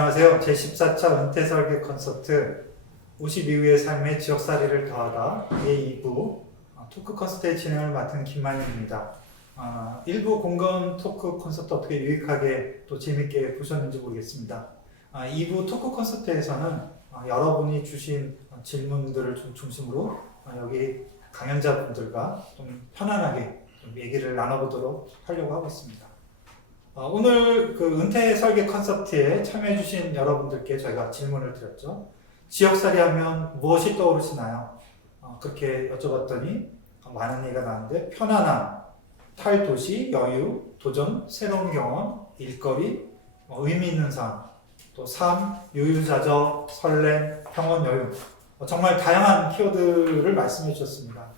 안녕하세요. 제14차 은퇴설계 콘서트 50 이후의 삶의 지역살이를 더하다 제2부 토크 콘서트의 진행을 맡은 김만희입니다. 1부 공감 토크 콘서트 어떻게 유익하게 또 재밌게 보셨는지 모르겠습니다. 2부 토크 콘서트에서는 여러분이 주신 질문들을 좀 중심으로 여기 강연자분들과 좀 편안하게 좀 얘기를 나눠보도록 하려고 하고 있습니다. 오늘 그 은퇴 설계 콘서트에 참여해주신 여러분들께 저희가 질문을 드렸죠. 지역살이 하면 무엇이 떠오르시나요? 그렇게 여쭤봤더니 많은 얘기가 나왔는데 편안함, 탈도시, 여유, 도전, 새로운 경험, 일거리, 의미 있는 삶, 또 삶, 유유자적, 설렘, 평온, 여유 정말 다양한 키워드를 말씀해 주셨습니다.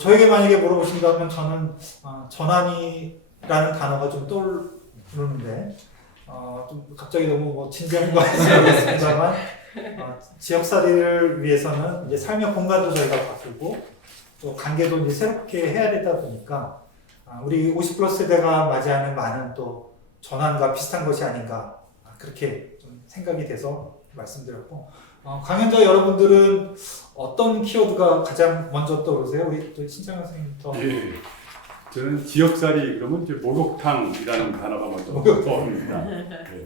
저에게 만약에 물어보신다면 저는 전환이라는 단어가 좀 떠오르는데 좀 갑자기 너무 진지한 거 아니겠습니다만 지역살이를 위해서는 이제 삶의 공간도 저희가 바꾸고 또 관계도 이제 새롭게 해야 되다 보니까 우리 50+ 세대가 맞이하는 많은 또 전환과 비슷한 것이 아닌가 그렇게 좀 생각이 돼서 말씀드렸고 강연자 여러분들은 어떤 키워드가 가장 먼저 떠오르세요? 우리 또 신창현 선생님부터. 예, 저는 지역살이 그러면 이제 목욕탕이라는 단어가 먼저 떠오릅니다. 예.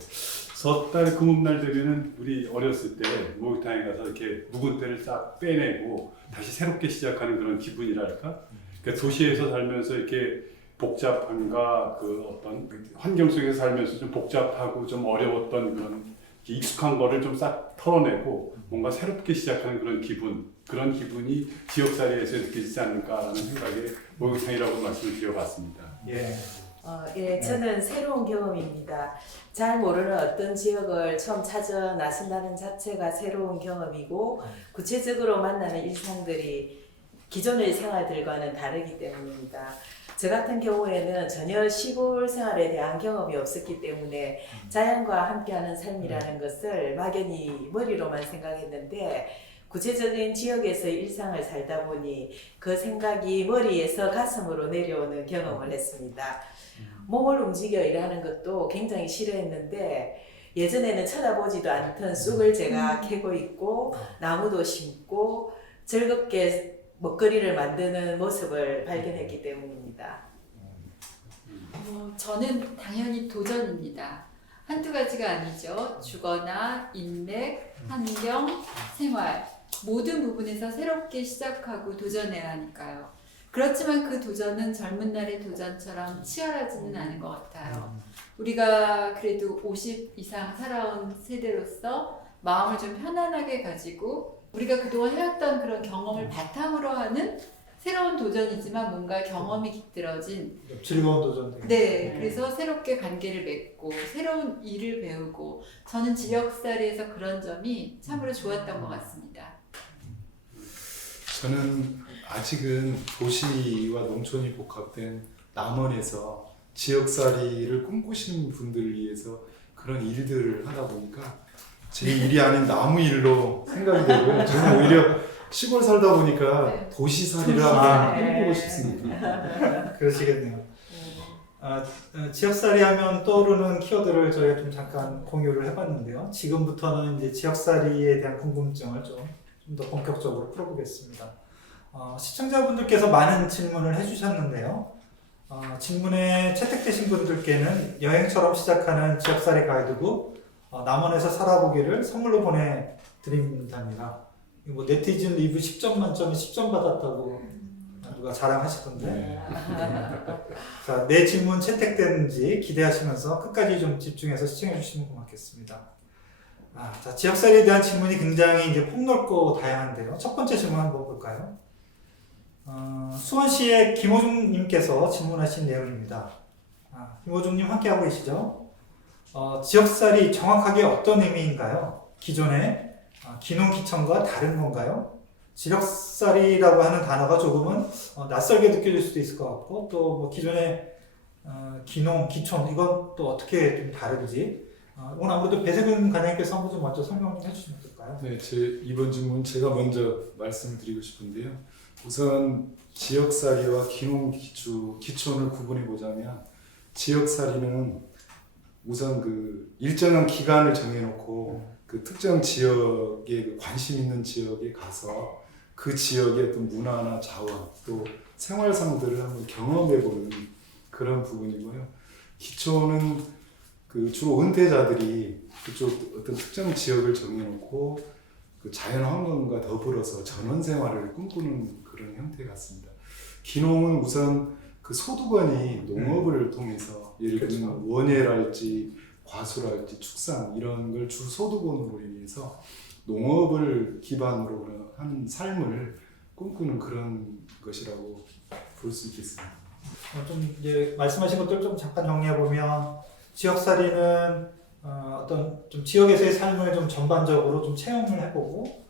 섣달 금음날 되면은 우리 어렸을 때 목욕탕에 가서 이렇게 묵은 때를 싹 빼내고 다시 새롭게 시작하는 그런 기분이랄까. 그러니까 도시에서 살면서 이렇게 복잡함과 그 어떤 환경 속에서 살면서 좀 복잡하고 좀 어려웠던 그런 익숙한 거를 좀 싹 털어내고 뭔가 새롭게 시작하는 그런 기분이 지역살이에서 느껴지지 않을까라는 생각에 목욕탕이라고 말씀을 드려봤습니다. 예, 저는 새로운 경험입니다. 잘 모르는 어떤 지역을 처음 찾아 나선다는 자체가 새로운 경험이고 구체적으로 만나는 일상들이 기존의 생활들과는 다르기 때문입니다. 저 같은 경우에는 전혀 시골 생활에 대한 경험이 없었기 때문에 자연과 함께하는 삶이라는 것을 막연히 머리로만 생각했는데 구체적인 지역에서 일상을 살다 보니 그 생각이 머리에서 가슴으로 내려오는 경험을 했습니다. 몸을 움직여 일하는 것도 굉장히 싫어했는데 예전에는 쳐다보지도 않던 쑥을 제가 캐고 있고 나무도 심고 즐겁게 먹거리를 만드는 모습을 발견했기 때문입니다. 저는 당연히 도전입니다. 한두 가지가 아니죠. 주거나 인맥, 환경, 생활 모든 부분에서 새롭게 시작하고 도전해야 하니까요. 그렇지만 그 도전은 젊은 날의 도전처럼 치열하지는 않은 것 같아요. 우리가 그래도 50 이상 살아온 세대로서 마음을 좀 편안하게 가지고 우리가 그동안 해왔던 그런 경험을 바탕으로 하는 새로운 도전이지만 뭔가 경험이 깃들어진 즐거운 도전. 네, 그래서 새롭게 관계를 맺고 새로운 일을 배우고 저는 지역살이에서 그런 점이 참으로 좋았던 것 같습니다. 저는 아직은 도시와 농촌이 복합된 남원에서 지역살이를 꿈꾸시는 분들을 위해서 그런 일들을 하다 보니까 제 일이 아닌 나무 일로 생각이 되고 저는 오히려 시골 살다 보니까 도시살이를 한번 꿈꾸고 싶습니다. 그러시겠네요. 지역살이 하면 떠오르는 키워드를 저희가 좀 잠깐 공유를 해봤는데요. 지금부터는 이제 지역살이에 대한 궁금증을 좀 더 본격적으로 풀어보겠습니다. 시청자분들께서 많은 질문을 해주셨는데요. 질문에 채택되신 분들께는 여행처럼 시작하는 지역살이 가이드북 남원에서 살아보기를 선물로 보내드린답니다. 네티즌 리뷰 10점 만점에 10점 받았다고 누가 자랑하시던데 자, 내 질문 채택되는지 기대하시면서 끝까지 좀 집중해서 시청해 주시면 고맙겠습니다. 자, 지역살이에 대한 질문이 굉장히 이제 폭넓고 다양한데요. 첫 번째 질문 한번 볼까요? 수원시의 김호중님께서 질문하신 내용입니다. 김호중님 함께하고 계시죠? 지역살이 정확하게 어떤 의미인가요? 기존의 기농기천과 다른 건가요? 지역살이라고 하는 단어가 조금은 낯설게 느껴질 수도 있을 것 같고 또 뭐 기존의 기농, 기촌 이건 또 어떻게 좀 다른지 오늘 아무래도 배세근 관장님께서 한번 좀 먼저 설명을 해주시면 될까요? 네, 이번 질문 제가 먼저 말씀드리고 싶은데요. 우선 지역살이와 기농기촌을 구분해 보자면 지역살이는 우선 그 일정한 기간을 정해놓고 그 특정 지역에 그 관심 있는 지역에 가서 그 지역의 어떤 문화나 자원 또 생활상들을 한번 경험해보는 그런 부분이고요. 기초는 그 주로 은퇴자들이 그쪽 어떤 특정 지역을 정해놓고 그 자연 환경과 더불어서 전원 생활을 꿈꾸는 그런 형태 같습니다. 기농은 우선 그 소득원이 농업을 통해서 예를 들면 원예랄지 과수랄지 축산 이런 걸 주 소득원으로 인해서 농업을 기반으로 하는 삶을 꿈꾸는 그런 것이라고 볼 수 있겠습니다. 좀 이제 말씀하신 것들 좀 잠깐 정리해 보면 지역살이는 어떤 좀 지역에서의 삶을 좀 전반적으로 좀 체험을 해보고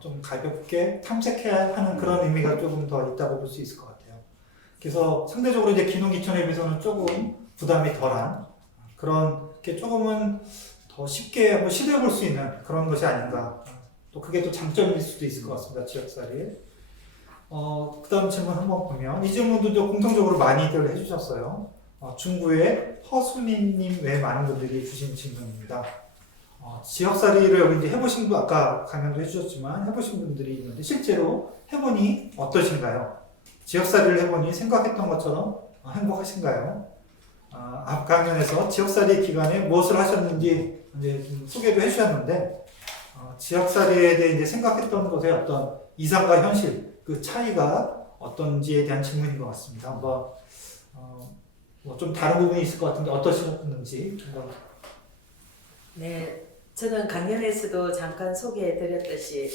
좀 가볍게 탐색해야 하는 그런 의미가 조금 더 있다고 볼 수 있을 것 같아요. 그래서 상대적으로 이제 기농기촌에 비해서는 조금 부담이 덜한 그런 게 조금은 더 쉽게 한번 시도해 볼 수 있는 그런 것이 아닌가. 또 그게 또 장점일 수도 있을 것 같습니다. 지역살이. 그 다음 질문 한번 보면 이 질문도 좀 공통적으로 많이들 해주셨어요. 중구의 허순이님 외에 많은 분들이 주신 질문입니다. 지역살이를 여기 이제 해보신 분 아까 강연도 해주셨지만 해보신 분들이 있는데 실제로 해보니 어떠신가요? 지역살이를 해보니 생각했던 것처럼 행복하신가요? 앞 강연에서 지역살이 기간에 무엇을 하셨는지 이제 좀 소개도 해주셨는데 지역살이에 대해 이제 생각했던 것의 어떤 이상과 현실 그 차이가 어떤지에 대한 질문인 것 같습니다. 한번 뭐 좀 다른 부분이 있을 것 같은데 어떠셨는지 한번. 네, 저는 강연에서도 잠깐 소개해드렸듯이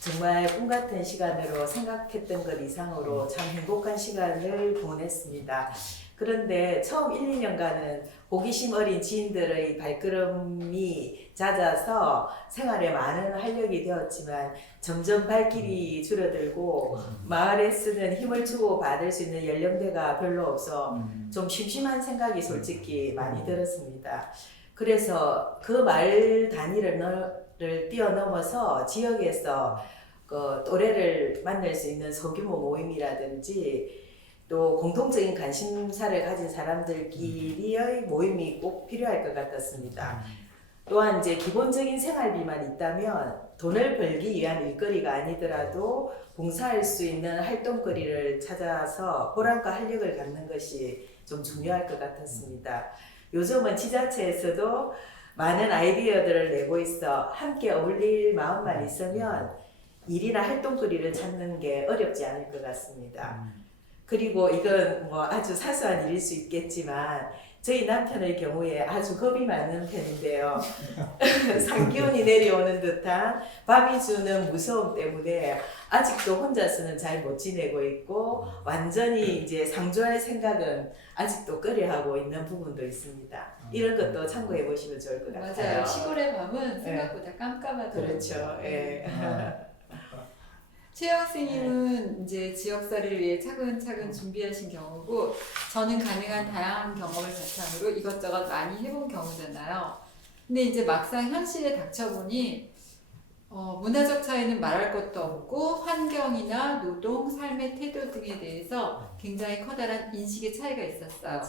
정말 꿈 같은 시간으로 생각했던 것 이상으로 참 행복한 시간을 보냈습니다. 그런데 처음 1, 2년간은 호기심 어린 지인들의 발걸음이 잦아서 생활에 많은 활력이 되었지만 점점 발길이 줄어들고 마을에 쓰는 힘을 주고 받을 수 있는 연령대가 별로 없어 좀 심심한 생각이 솔직히 많이 들었습니다. 그래서 그 마을 단위를 뛰어넘어서 지역에서 그 또래를 만날 수 있는 소규모 모임이라든지 또 공통적인 관심사를 가진 사람들끼리의 모임이 꼭 필요할 것 같았습니다. 또한 이제 기본적인 생활비만 있다면 돈을 벌기 위한 일거리가 아니더라도 봉사할 수 있는 활동거리를 찾아서 보람과 활력을 갖는 것이 좀 중요할 것 같았습니다. 요즘은 지자체에서도 많은 아이디어들을 내고 있어 함께 어울릴 마음만 있으면 일이나 활동거리를 찾는 게 어렵지 않을 것 같습니다. 그리고 이건 뭐 아주 사소한 일일 수 있겠지만 저희 남편의 경우에 아주 겁이 많은 편인데요. 상기운이 내려오는 듯한 밤이 주는 무서움 때문에 아직도 혼자서는 잘 못 지내고 있고 완전히 이제 상주할 생각은 아직도 꺼려하고 있는 부분도 있습니다. 이런 것도 참고해 보시면 좋을 것 같아요. 맞아요. 시골의 밤은 생각보다 깜깜하더라고요. 그렇죠. 예. 최영 선생님은 이제 지역살이를 위해 차근차근 준비하신 경우고 저는 가능한 다양한 경험을 바탕으로 이것저것 많이 해본 경우잖아요. 근데 이제 막상 현실에 닥쳐보니 문화적 차이는 말할 것도 없고 환경이나 노동, 삶의 태도 등에 대해서 굉장히 커다란 인식의 차이가 있었어요.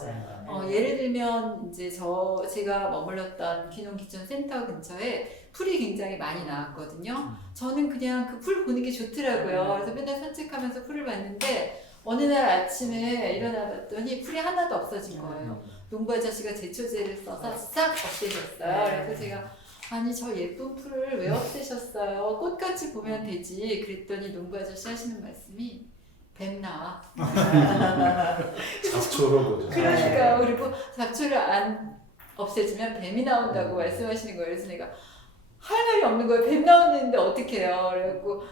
맞아요. 예를 들면 이제 제가 머물렀던 기농기촌 센터 근처에 풀이 굉장히 많이 나왔거든요. 저는 그냥 그 풀 보는 게 좋더라고요. 그래서 맨날 산책하면서 풀을 봤는데 어느 날 아침에 일어나 봤더니 풀이 하나도 없어진 거예요. 농부 아저씨가 제초제를 써서 싹 없애셨어요. 그래서 제가 아니 저 예쁜 풀을 왜 없애셨어요? 꽃같이 보면 되지. 그랬더니 농부 아저씨 하시는 말씀이 뱀 나와. 잡초로 보죠. 그러니까 그리고 잡초를 안 없애주면 뱀이 나온다고 말씀하시는 거예요. 그래서 내가 할 말이 없는 거예요. 뱀 나오는데 어떡해요. 그래갖고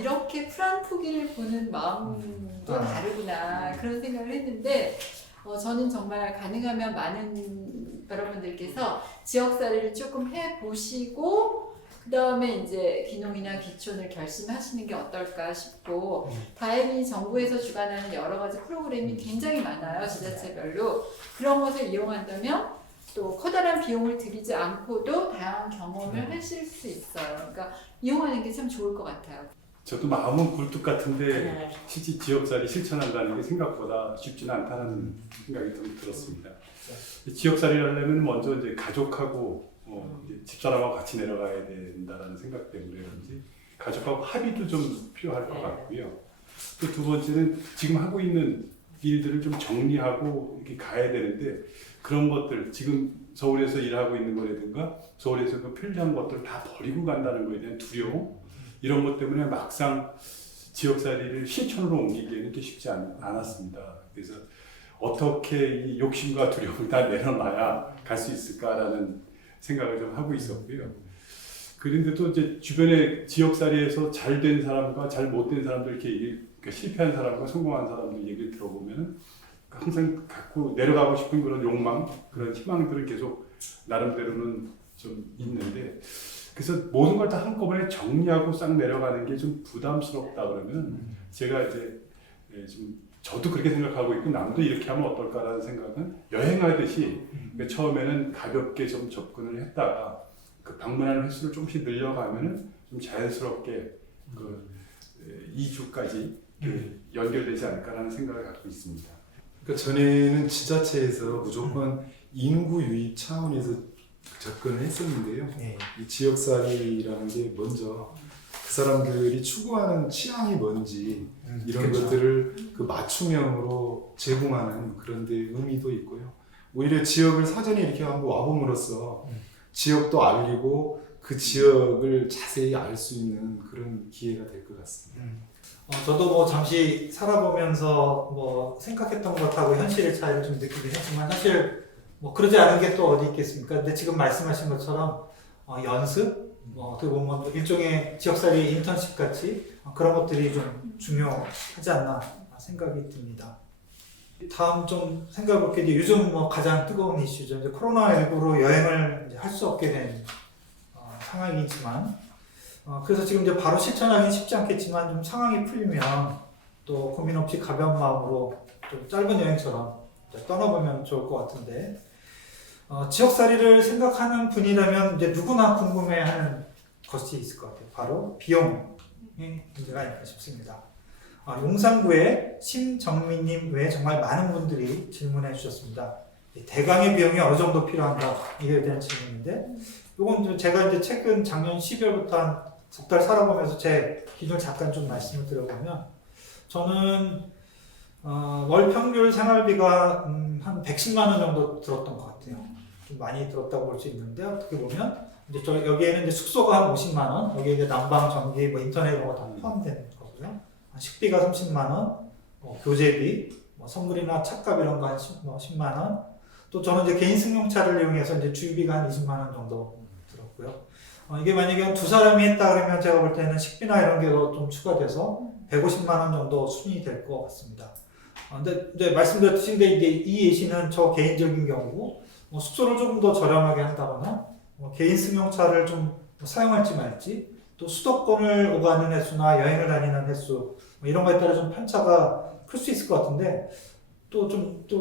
이렇게 풀 한 포기를 보는 마음도 다르구나 그런 생각을 했는데 저는 정말 가능하면 많은 여러분들께서 지역살이를 조금 해보시고 그 다음에 이제 기농이나 기촌을 결심하시는 게 어떨까 싶고 다행히 정부에서 주관하는 여러 가지 프로그램이 굉장히 많아요. 지자체별로. 그런 것을 이용한다면 또 커다란 비용을 들이지 않고도 다양한 경험을 하실 수 있어요. 그러니까 이용하는 게 참 좋을 것 같아요. 저도 마음은 굴뚝 같은데 네. 실제 지역살이 실천한다는 게 생각보다 쉽지는 않다는 생각이 좀 들었습니다. 지역살이를 하려면 먼저 이제 가족하고 이제 집사람하고 같이 내려가야 된다는 생각 때문에 그런지 가족하고 합의도 좀 필요할 것 같고요. 또 두 번째는 지금 하고 있는 일들을 좀 정리하고 이렇게 가야 되는데 그런 것들 지금 서울에서 일하고 있는 거라든가 서울에서 그 편리한 것들 다 버리고 간다는 거에 대한 두려움 이런 것 때문에 막상 지역살이를 실천으로 옮기기에는 또 쉽지 않았습니다. 그래서 어떻게 이 욕심과 두려움을 다 내려놔야 갈 수 있을까라는 생각을 좀 하고 있었고요. 그런데도 이제 주변에 지역살이에서 잘 된 사람과 잘 못된 사람들 이렇게 그러니까 실패한 사람과 성공한 사람들 얘기를 들어보면 항상 갖고 내려가고 싶은 그런 욕망, 그런 희망들을 계속 나름대로는 좀 있는데 그래서 모든 걸 다 한꺼번에 정리하고 싹 내려가는 게 좀 부담스럽다 그러면 제가 이제 좀 저도 그렇게 생각하고 있고 남도 이렇게 하면 어떨까라는 생각은 여행하듯이 그러니까 처음에는 가볍게 좀 접근을 했다가 그 방문하는 횟수를 조금씩 늘려가면은 좀 자연스럽게 그 2주까지 연결되지 않을까라는 생각을 갖고 있습니다. 그러니까 전에는 지자체에서 무조건 인구 유입 차원에서 접근을 했었는데요. 네. 이 지역살이라는 게 먼저 그 사람들이 추구하는 취향이 뭔지 이런 그렇죠. 것들을 그 맞춤형으로 제공하는 그런 데 의미도 있고요. 오히려 지역을 사전에 이렇게 한번 와봄으로써 지역도 알리고 그 지역을 자세히 알 수 있는 그런 기회가 될 것 같습니다. 저도 뭐 잠시 살아보면서 뭐 생각했던 것하고 현실의 차이를 좀 느끼긴 했지만 사실 뭐 그러지 않은 게 또 어디 있겠습니까? 근데 지금 말씀하신 것처럼 연습, 어떻게 보면 일종의 지역살이 인턴십 같이 그런 것들이 좀 중요하지 않나 생각이 듭니다. 다음 좀 생각해 볼 게 요즘 뭐 가장 뜨거운 이슈죠. 이제 코로나19로 여행을 할 수 없게 된 상황이지만 그래서 지금 이제 바로 실천하기는 쉽지 않겠지만 좀 상황이 풀리면 또 고민 없이 가벼운 마음으로 좀 짧은 여행처럼 떠나보면 좋을 것 같은데 지역살이를 생각하는 분이라면 이제 누구나 궁금해하는 것이 있을 것 같아요. 바로 비용의 문제가 아닐까 싶습니다. 용산구의 심정민님 외에 정말 많은 분들이 질문해 주셨습니다. 대강의 비용이 어느 정도 필요한가 이에 대한 질문인데 이건 제가 이제 최근 작년 12월부터 한 석 달 살아보면서 제 기준을 잠깐 좀 말씀을 드려보면 저는 월 평균 생활비가 한 110만 원 정도 들었던 것 같아요. 좀 많이 들었다고 볼 수 있는데 어떻게 보면 이제 여기에는 이제 숙소가 한 50만 원, 여기 이제 난방, 전기, 뭐 인터넷 이런 거 다 포함된 거고요. 식비가 30만 원, 교재비, 뭐 선물이나 차값 이런 거 한 10만 원. 또 저는 이제 개인 승용차를 이용해서 이제 주유비가 한 20만 원 정도 들었고요. 이게 만약에 한 두 사람이 했다 그러면 제가 볼 때는 식비나 이런 게 더 좀 추가돼서 150만 원 정도 순이 될 것 같습니다. 근데 이제 말씀드렸듯이 이제 이 예시는 저 개인적인 경우고 숙소를 조금 더 저렴하게 한다거나 개인 승용차를 좀 사용할지 말지 또 수도권을 오가는 횟수나 여행을 다니는 횟수 이런 거에 따라 좀 편차가 클 수 있을 것 같은데 또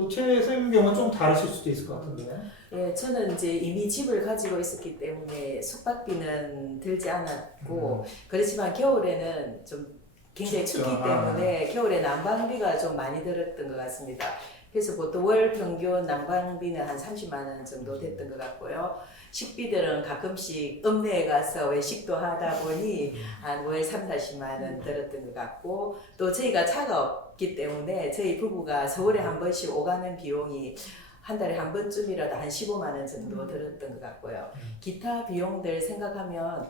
최 선생님 경우는 좀 다르실 수도 있을 것 같은데. 예, 저는 이제 이미 집을 가지고 있었기 때문에 숙박비는 들지 않았고 그렇지만 겨울에는 좀 굉장히 춥기 때문에 겨울에 난방비가 좀 많이 들었던 것 같습니다. 그래서 보통 월 평균 난방비는 한 30만 원 정도 됐던 것 같고요. 식비들은 가끔씩 읍내에 가서 외식도 하다 보니 한 월 3, 40만 원 들었던 것 같고 또 저희가 차가 없기 때문에 저희 부부가 서울에 한 번씩 오가는 비용이 한 달에 한 번쯤이라도 한 15만 원 정도 들었던 것 같고요. 기타 비용들 생각하면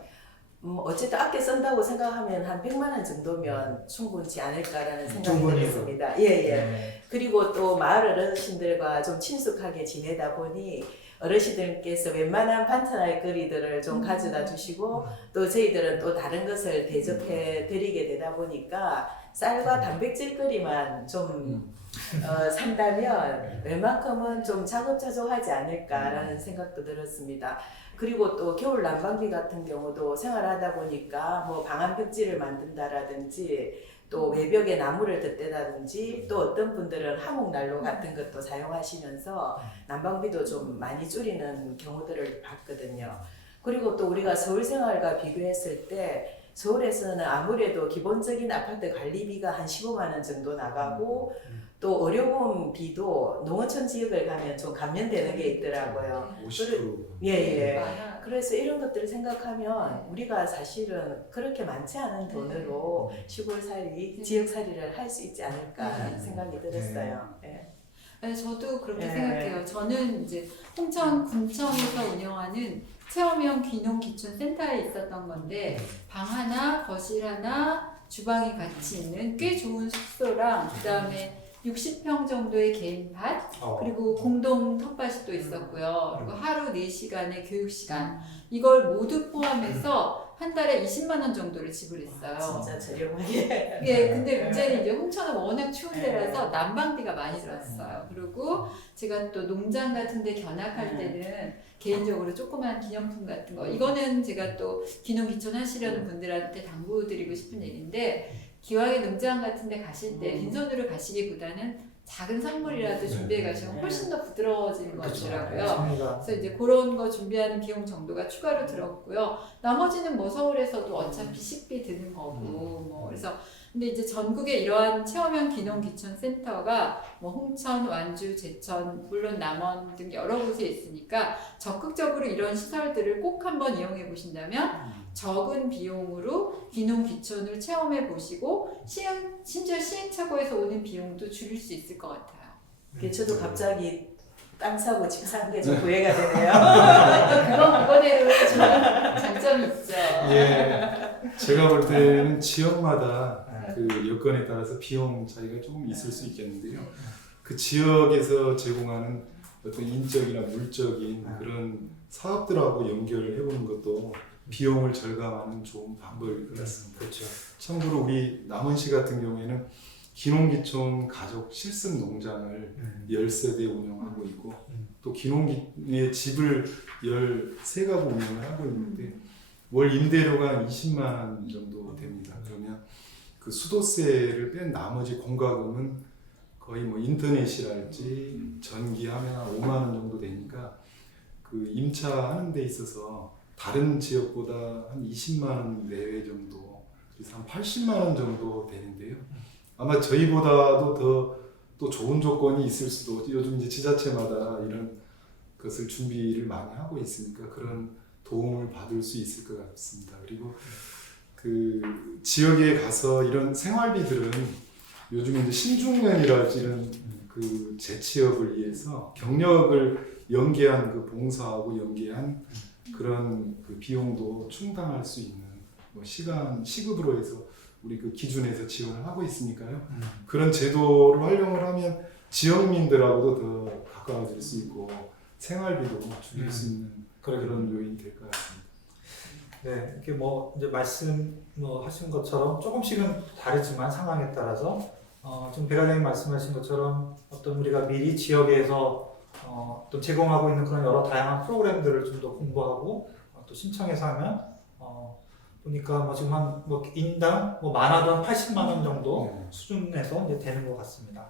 어쨌든 아껴 쓴다고 생각하면 한 100만 원 정도면 충분치 않을까라는 생각이 들었습니다. 예. 그리고 또 마을 어르신들과 좀 친숙하게 지내다 보니 어르신들께서 웬만한 반찬할 거리들을 좀 가져다 주시고 또 저희들은 또 다른 것을 대접해 드리게 되다 보니까 쌀과 단백질 거리만 좀 산다면 웬만큼은 좀 자급자족하지 않을까라는 생각도 들었습니다. 그리고 또 겨울 난방비 같은 경우도 생활하다 보니까 뭐 방안 벽지를 만든다라든지 또 외벽에 나무를 덧대다든지 또 어떤 분들은 화목난로 같은 것도 사용하시면서 난방비도 좀 많이 줄이는 경우들을 봤거든요. 그리고 또 우리가 서울 생활과 비교했을 때 서울에서는 아무래도 기본적인 아파트 관리비가 한 15만 원 정도 나가고 또 의료보험비도 농어촌 지역을 가면 좀 감면되는 게 있더라고요. 50%. 예. 많아요. 그래서 이런 것들을 생각하면 우리가 사실은 그렇게 많지 않은 돈으로 시골살이, 지역살이를 할 수 있지 않을까 생각이 들었어요. 예. 네, 저도 그렇게 네. 생각해요. 저는 이제 홍천 군청에서 운영하는 체험형 귀농귀촌센터에 있었던 건데 방 하나, 거실 하나, 주방이 같이 있는 꽤 좋은 숙소랑 그 다음에 60평 정도의 개인 밭 그리고 공동 텃밭이 또 있었고요. 그리고 하루 4시간의 교육시간 이걸 모두 포함해서 한 달에 20만 원 정도를 지불했어요. 진짜 저렴하게. 예, 근데 문제는 이제 홍천은 워낙 추운 데라서 난방비가 많이 들었어요. 그리고 제가 또 농장 같은 데 견학할 때는 개인적으로 조그만 기념품 같은 거 이거는 제가 또 귀농귀촌 하시려는 분들한테 당부드리고 싶은 얘기인데 기왕에 농장 같은 데 가실 때 빈손으로 가시기보다는 작은 선물이라도 준비해 가시면 훨씬 더 부드러워지는 것 같더라고요. 재미가 그래서 이제 그런 거 준비하는 비용 정도가 추가로 들었고요. 나머지는 뭐 서울에서도 어차피 식비 드는 거고 뭐 그래서 근데 이제 전국에 이러한 체험형 귀농귀촌 센터가 뭐 홍천, 완주, 제천, 물론 남원 등 여러 곳에 있으니까 적극적으로 이런 시설들을 꼭 한번 이용해 보신다면 적은 비용으로 귀농귀촌을 체험해 보시고 심지어 시행착오에서 오는 비용도 줄일 수 있을 것 같아요. 저도 갑자기 땅 사고 집 사는 게 좀 구애가 되네요. 그건 그거대로 좀 장점이 있죠. 예, 제가 볼 때는 지역마다 그 여건에 따라서 비용 차이가 조금 있을 수 있겠는데요. 그 지역에서 제공하는 어떤 인적이나 물적인 그런 사업들하고 연결을 해보는 것도 비용을 절감하는 좋은 방법일 것 같습니다. 그렇죠. 참고로 우리 남원시 같은 경우에는 귀농귀촌 가족 실습 농장을 10세대 운영하고 있고 또 귀농의 집을 13가구 운영을 하고 있는데 월 임대료가 20만 원 정도 됩니다. 그러면 그 수도세를 뺀 나머지 공과금은 거의 뭐 인터넷이랄지 전기하면 한 5만 원 정도 되니까 그 임차하는 데 있어서 다른 지역보다 한 20만 원 내외 정도, 그래서 한 80만 원 정도 되는데요. 아마 저희보다도 더 또 좋은 조건이 있을 수도, 요즘 이제 지자체마다 이런 것을 준비를 많이 하고 있으니까 그런 도움을 받을 수 있을 것 같습니다. 그리고 그 지역에 가서 이런 생활비들은 요즘 이제 신중년이랄지 이런 그 재취업을 위해서 경력을 연계한 그 봉사하고 연계한 그런 그 비용도 충당할 수 있는 뭐 시간 시급으로 해서 우리 그 기준에서 지원을 하고 있으니까요. 그런 제도를 활용을 하면 지역민들하고도 더 가까워질 수 있고 생활비도 줄일 수 있는 그런 요인이 될 것 같습니다. 네, 이렇게 뭐 이제 말씀 뭐 하신 것처럼 조금씩은 다르지만 상황에 따라서 지금 배 과장님 말씀하신 것처럼 어떤 우리가 미리 지역에서 또 제공하고 있는 그런 여러 다양한 프로그램들을 좀 더 공부하고 또 신청해서 하면 보니까 뭐 지금 한 뭐 인당 뭐 많아도 한 80만 원 정도 수준에서 이제 되는 것 같습니다.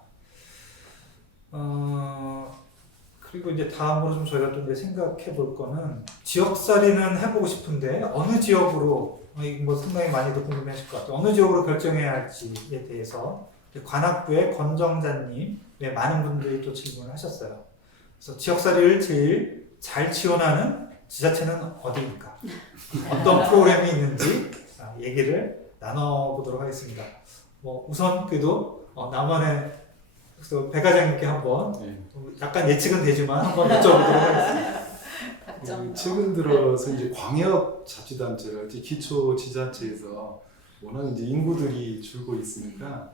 그리고 이제 다음으로 좀 저희가 또 이제 생각해 볼 거는 지역살이는 해보고 싶은데 어느 지역으로 뭐 상당히 많이들 궁금해하실 것 같아요. 어느 지역으로 결정해야 할지에 대해서 관악구의 권정자님 네, 많은 분들이 또 질문을 하셨어요. 그래서 지역살이를 제일 잘 지원하는 지자체는 어디입니까? 어떤 프로그램이 있는지 얘기를 나눠보도록 하겠습니다. 뭐 우선 그래도 남원의 배 과장님께 한번 약간 예측은 되지만 한번 여쭤보도록 하겠습니다. 최근 들어서 이제 광역 자치단체랄지 기초 지자체에서 워낙 이제 인구들이 줄고 있으니까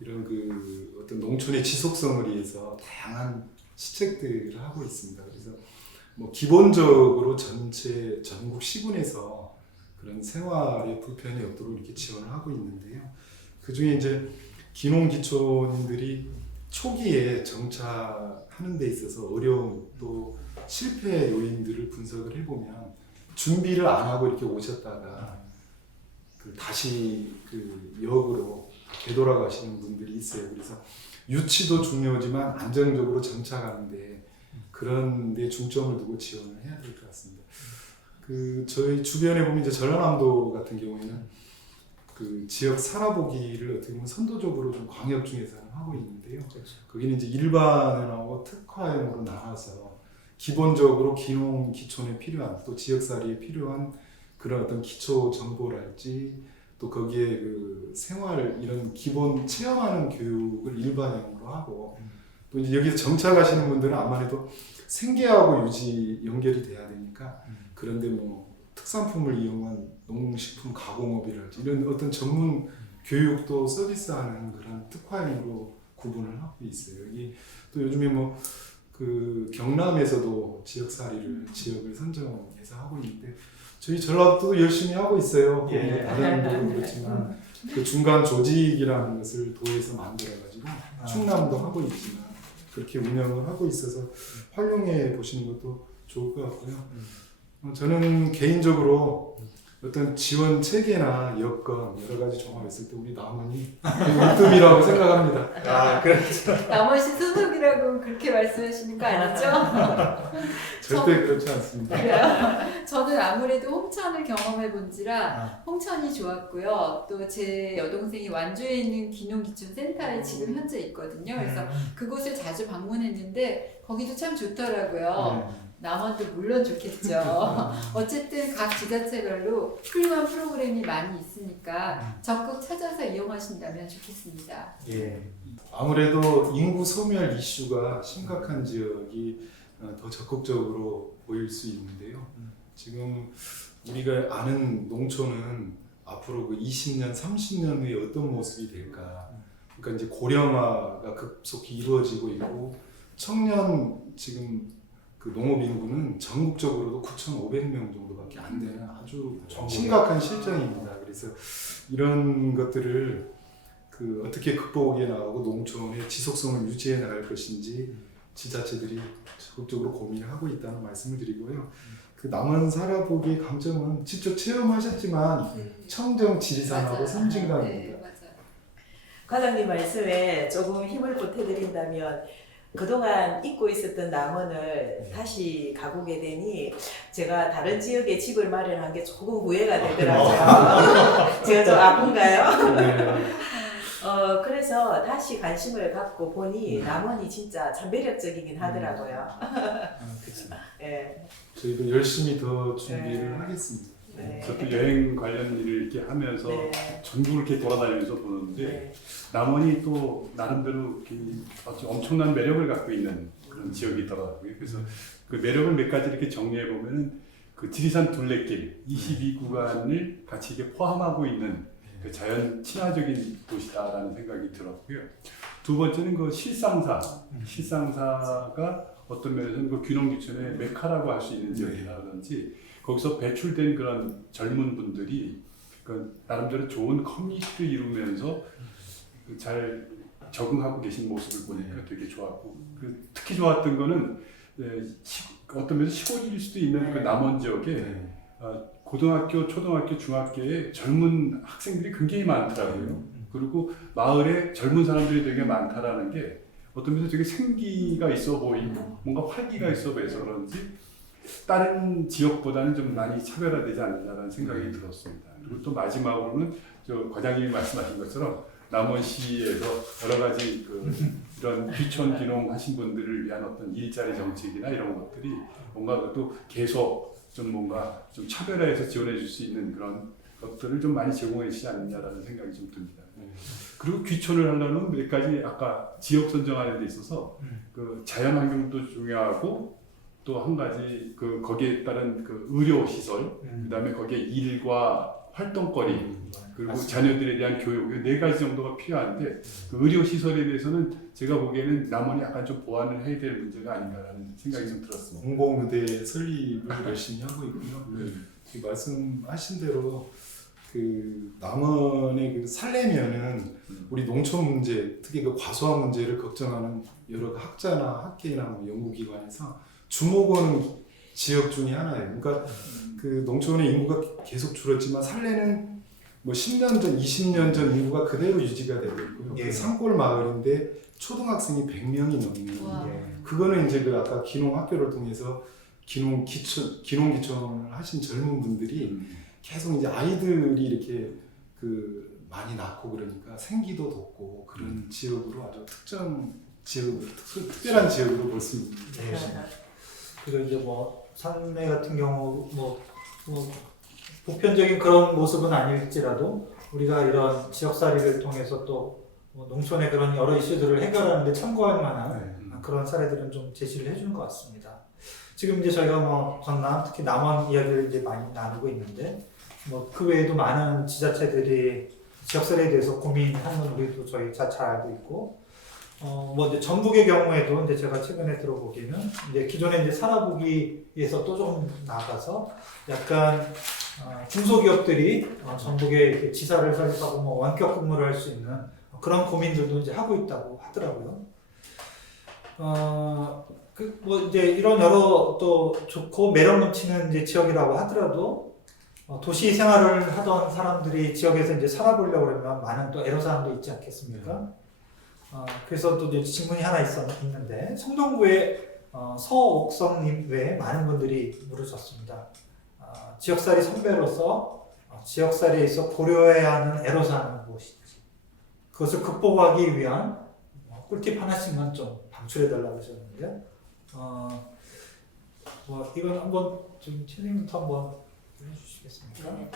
이런 그 어떤 농촌의 지속성을 위해서 다양한 시책들을 하고 있습니다. 그래서 뭐 기본적으로 전체 전국 시군에서 그런 생활에 불편이 없도록 이렇게 지원을 하고 있는데요. 그 중에 이제 귀농귀촌인들이 초기에 정착하는 데 있어서 어려움 또 실패 요인들을 분석을 해보면 준비를 안 하고 이렇게 오셨다가 그 다시 그 역으로 되돌아가시는 분들이 있어요. 그래서 유치도 중요하지만 안정적으로 정착하는데 그런 데 중점을 두고 지원을 해야 될 것 같습니다. 그 저희 주변에 보면 이제 전라남도 같은 경우에는 그 지역 살아보기를 어떻게 보면 선도적으로 좀 광역 중에서는 하고 있는데요. 그렇죠. 거기는 이제 일반하고 특화형으로 나눠서 기본적으로 기농 기촌에 필요한 또 지역살이에 필요한 그런 어떤 기초 정보랄지 또 거기에 그 생활 이런 기본 체험하는 교육을 일반형으로 하고 또 이제 여기서 정착하시는 분들은 아무래도 생계하고 유지 연결이 돼야 되니까 그런데 뭐 특산품을 이용한 농식품 가공업이랄지 이런 어떤 전문 교육도 서비스하는 그런 특화형으로 구분을 하고 있어요. 여기 또 요즘에 뭐 그 경남에서도 지역을 선정해서 하고 있는데 저희 전라도도 열심히 하고 있어요. 예. 다른 데도 그렇지만 그 중간 조직이라는 것을 도에서 만들어가지고 충남도 하고 있지만 그렇게 운영을 하고 있어서 활용해 보시는 것도 좋을 것 같고요. 저는 개인적으로 어떤 지원 체계나 여건 여러 가지 종합했을 때 우리 남원이 으뜸이라고 생각합니다. 아, 그렇죠. 나머지 소속이라고 그렇게 말씀하시는 거 아니죠? 절대 그렇지 않습니다. 그래요? 저는 아무래도 홍천을 경험해 본지라 아. 홍천이 좋았고요. 또 제 여동생이 완주에 있는 기농기촌센터에 지금 현재 있거든요. 그래서 그곳을 자주 방문했는데 거기도 참 좋더라고요. 남원도 물론 좋겠죠. 어쨌든 각 지자체별로 훌륭한 프로그램이 많이 있으니까 적극 찾아서 이용하신다면 좋겠습니다. 예. 아무래도 인구 소멸 이슈가 심각한 지역이 더 적극적으로 보일 수 있는데요. 지금 우리가 아는 농촌은 앞으로 그 20년, 30년 후에 어떤 모습이 될까? 그러니까 이제 고령화가 급속히 이루어지고 있고 청년 지금 그 농업 인구는 전국적으로도 9,500명 정도밖에 안 되는 아주 심각한 실정입니다. 그래서 이런 것들을 그 어떻게 극복해 나가고 농촌의 지속성을 유지해 나갈 것인지 지자체들이 적극적으로 고민을 하고 있다는 말씀을 드리고요. 그 남원 살아보기의 감점은 직접 체험하셨지만 청정 지리산하고 맞아요. 섬진강입니다. 네, 맞아요. 과장님 말씀에 조금 힘을 보태드린다면 그동안 잊고 있었던 남원을 다시 가보게 되니 제가 다른 지역에 집을 마련한 게 조금 후회가 되더라고요. 제가 좀 아픈가요? 네. 그래서 다시 관심을 갖고 보니 남원이 진짜 참 매력적이긴 하더라고요. 그렇죠. 예. 저희도 열심히 더 준비를 네. 하겠습니다. 네. 저도 여행 관련 일을 이렇게 하면서 네. 전국을 이렇게 돌아다니면서 보는데 네. 남원이 또 나름대로 이렇게 아주 엄청난 매력을 갖고 있는 그런 지역이더라고요. 그래서 그 매력을 몇 가지 이렇게 정리해 보면은 그 지리산 둘레길 22구간을 같이 이게 포함하고 있는 그 자연 친화적인 도시다라는 생각이 들었고요. 두 번째는 그 실상사가 어떤 면에서는 그 귀농귀촌의 메카라고 할 수 있는 지역이라든지 거기서 배출된 그런 젊은 분들이 그 나름대로 좋은 커뮤니티를 이루면서 그 잘 적응하고 계신 모습을 보니까 되게 좋았고 그 특히 좋았던 거는 어떤 면에서 시골일 수도 있는 그 남원 지역에 고등학교, 초등학교, 중학교에 젊은 학생들이 굉장히 많더라고요. 그리고 마을에 젊은 사람들이 되게 많다라는 게 어떤 면에서 되게 생기가 있어 보이고 뭔가 활기가 있어 보여서 그런지 다른 지역보다는 좀 많이 차별화되지 않느냐라는 생각이 들었습니다. 그리고 또 마지막으로는 저 과장님이 말씀하신 것처럼 남원시에서 여러 가지 이런 귀촌 귀농 하신 분들을 위한 어떤 일자리 정책이나 이런 것들이 뭔가 또 계속 좀 뭔가 좀 차별화해서 지원해 줄 수 있는 그런 것들을 좀 많이 제공해 주지 않느냐라는 생각이 좀 듭니다. 그리고 귀촌을 하려면 몇 가지 아까 지역 선정하는 데 있어서 그 자연 환경도 중요하고 또 한 가지 그 거기에 따른 그 의료 시설, 그다음에 거기에 일과 활동거리 그리고 자녀들에 대한 교육 네 가지 정도가 필요한데 그 의료 시설에 대해서는 제가 보기에는 남원이 약간 좀 보완을 해야 될 문제가 아닌가라는 생각이 좀 들었습니다. 공공의대 설립을 열심히 하고 있고요. 그 말씀하신 대로 그 남원의 그 살려면은 우리 농촌 문제, 특히 그 과소화 문제를 걱정하는 여러 학자나 학계나 뭐 연구기관에서 주목하는 지역 중에 하나예요. 그러니까 그 농촌의 인구가 계속 줄었지만 살래는 뭐 10년 전, 20년 전 인구가 그대로 유지가 되고 있고요. 예. 그 산골 마을인데 초등학생이 100명이 넘는. 와. 그거는 이제 그 아까 기농 학교를 통해서 기농 기촌을 하신 젊은 분들이 계속 이제 아이들이 이렇게 많이 낳고 그러니까 생기도 돋고 그런 지역으로 아주 특별한 지역으로 볼 수 있는. 네. 그리고 이제 뭐 산내 같은 경우 뭐 보편적인 그런 모습은 아닐지라도 우리가 이런 지역살이를 통해서 또뭐 농촌의 그런 여러 이슈들을 해결하는 데 참고할 만한 그런 사례들은 좀 제시를 해주는 것 같습니다. 지금 이제 저희가 뭐 전남, 특히 남원 이야기를 이제 많이 나누고 있는데 뭐 그 외에도 많은 지자체들이 지역살이에 대해서 고민하는 건 우리도 저희 잘 알고 있고 뭐 이제 전북의 경우에도 이제 제가 최근에 들어보기에는 이제 기존에 이제 살아보기에서 또 좀 나아가서 약간 중소기업들이 전북에 이렇게 지사를 설립하고 뭐 원격 근무를 할 수 있는 그런 고민들도 이제 하고 있다고 하더라고요. 뭐 이제 이런 여러 또 좋고 매력 넘치는 이제 지역이라고 하더라도 도시 생활을 하던 사람들이 지역에서 이제 살아보려고 그러면 많은 또 애로사항도 있지 않겠습니까? 그래서 또 이제 질문이 하나 있는데 성동구의 서옥성님 외에 많은 분들이 물으셨습니다. 지역살이 선배로서 지역살이에 있어 고려해야 하는 애로사항은 무엇인지 그것을 극복하기 위한 꿀팁 하나씩만 좀 방출해달라고 하셨는데 뭐 이건 한번 좀 선생님부터 한번 해주시겠습니까? 네.